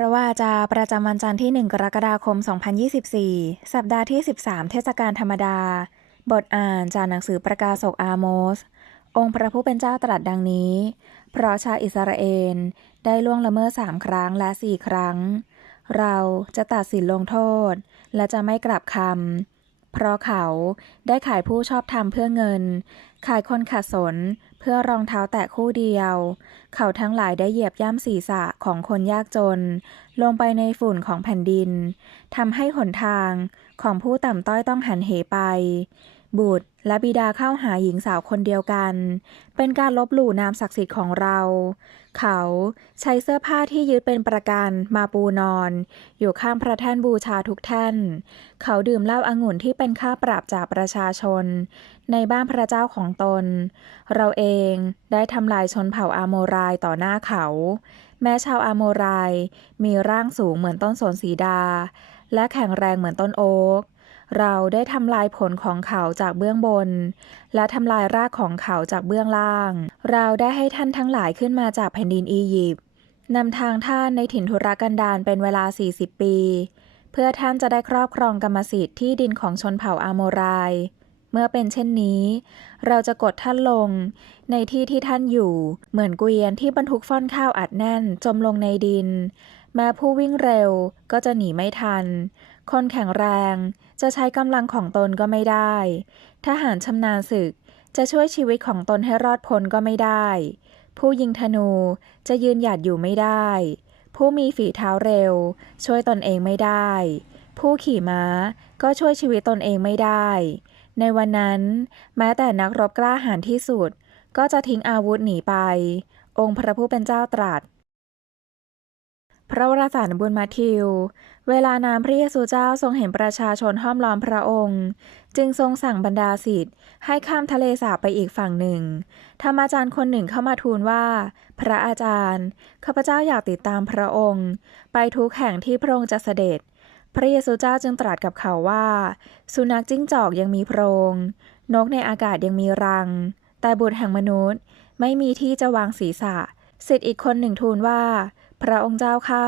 พระวาจาประจำวันจันทร์ที่ 1 กรกฎาคม 2024 สัปดาห์ที่ 13 เทศกาลธรรมดา บทอ่านจากหนังสือประกาศกอาโมส องค์พระผู้เป็นเจ้าตรัสดังนี้ เพราะชาอิสราเอลได้ล่วงละเมิดสามครั้งและสี่ครั้ง เราจะตัดสินลงโทษ และจะไม่กลับคำเพราะเขาได้ขายผู้ชอบธรรมเพื่อเงินขายคนขัดสน เพื่อรองเท้าแตะคู่เดียว เขาทั้งหลายได้เหยียบย่ำศีรษะของคนยากจน ลงไปในฝุ่นของแผ่นดินทำให้หนทางของผู้ต่ำต้อยต้องหันเหไป บุตรและบิดาเข้าหาหญิงสาวคนเดียวกัน เป็นการลบหลู่นามศักดิ์สิทธิ์ของเรา เขาใช้เสื้อผ้าที่ยึดเป็นประกันมาปูนอน อยู่ข้างพระแท่นบูชาทุกแท่น เขาดื่มเหล้าอางุ่นที่เป็นค่าปรับจากประชาชน ในบ้านพระเจ้าของตน เราเองได้ทำลายชนเผ่าอาโมรายต่อหน้าเขา แม้ชาวอาโมรายมีร่างสูงเหมือนต้นสนสีดา และแข็งแรงเหมือนต้นโอ๊กเราได้ทำลายผลของเขาจากเบื้องบน และทำลายรากของเขาจากเบื้องล่าง เราได้ให้ท่านทั้งหลายขึ้นมาจากแผ่นดินอียิปต์นำทางท่านในถิ่นทุรกันดารเป็นเวลา 40 ปี เพื่อท่านจะได้ครอบครองกรรมสิทธิ์ที่ดินของชนเผ่าอาโมราย เมื่อเป็นเช่นนี้ เราจะกดท่านลง ในที่ที่ท่านอยู่ เหมือนเกวียนที่บรรทุกฟ่อนข้าวอัดแน่นจมลงในดิน แม้ผู้วิ่งเร็วก็จะหนีไม่ทัน คนแข็งแรงจะใช้กำลังของตนก็ไม่ได้ ทหารชำนาญศึกจะช่วยชีวิตของตนให้รอดพ้นก็ไม่ได้ ผู้ยิงธนูจะยืนหยัดอยู่ไม่ได้ ผู้มีฝีเท้าเร็ว ช่วยตนเองไม่ได้ ผู้ขี่ม้าก็ช่วยชีวิตตนเองไม่ได้ ในวันนั้น แม้แต่นักรบกล้าหาญที่สุด ก็จะทิ้งอาวุธหนีไป องค์พระผู้เป็นเจ้าตรัส พระวรสารบุญมาทิว เวลานามพระเยซูเจ้าทรงเห็นประชาชนห้อมล้อมพระองค์ จึงทรงสั่งบรรดาศิษย์ให้ข้ามทะเลสาบไปอีกฝั่งหนึ่ง ธรรมอาจารย์คนหนึ่งเข้ามาทูลว่า พระอาจารย์ ข้าพเจ้าอยากติดตามพระองค์ ไปทุกแห่งที่พระองค์จะเสด็จ พระเยซูเจ้าจึงตรัสกับเขาว่า สุนัขจิ้งจอกยังมีโพรง นกในอากาศยังมีรัง แต่บุตรแห่งมนุษย์ ไม่มีที่จะวางศีรษะศิษย์อีกคนหนึ่งทูลว่า พระองค์เจ้าข้า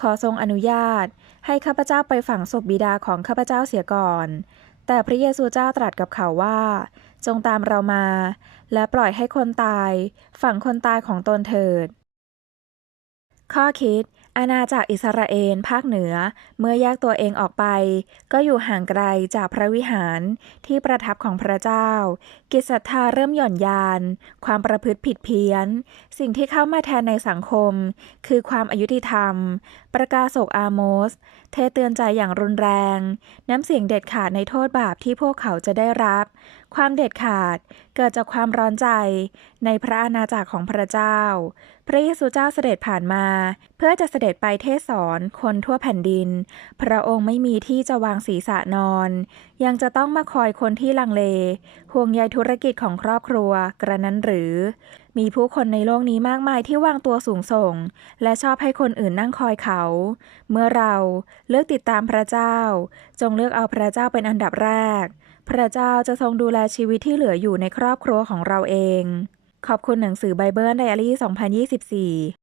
ขอทรงอนุญาต ให้ข้าพเจ้าไปฝังศพบิดาของข้าพเจ้าเสียก่อน แต่พระเยซูเจ้าตรัสกับเขาว่า จงตามเรามา และปล่อยให้คนตาย ฝังคนตายของตนเถิด ข้อคิด อาณาจักรอิสราเอลภาคเหนือ เมื่อแยกตัวเองออกไป ก็อยู่ห่างไกลจากพระวิหารที่ประทับของพระเจ้า กิจศรัทธาเริ่มหย่อนยาน ความประพฤติผิดเพี้ยน สิ่งที่เข้ามาแทนในสังคม คือความอายุติธรรม ประกาศกอาโมส เทเตือนใจอย่างรุนแรง น้ำเสียงเด็ดขาดในโทษบาปที่พวกเขาจะได้รับ ความเด็ดขาดเกิดจากความร้อนใจในพระอาณาจักรของพระเจ้า พระเยซูเจ้าเสด็จผ่านมา เพื่อจะเสด็จไปเทศสอนคนทั่วแผ่นดิน พระองค์ไม่มีที่จะวางศีรษะนอน ยังจะต้องมาคอยคนที่ลังเลห่วงใยธุรกิจของครอบครัวกระนั้นหรือมีผู้คนในโลกนี้มากมายที่วางตัวสูงส่ง และชอบให้คนอื่นนั่งคอยเขา เมื่อเราเลือกติดตามพระเจ้า จงเลือกเอาพระเจ้าเป็นอันดับแรก พระเจ้าจะทรงดูแลชีวิตที่เหลืออยู่ในครอบครัวของเราเอง ขอบคุณหนังสือไบเบิลไดอารี่ 2024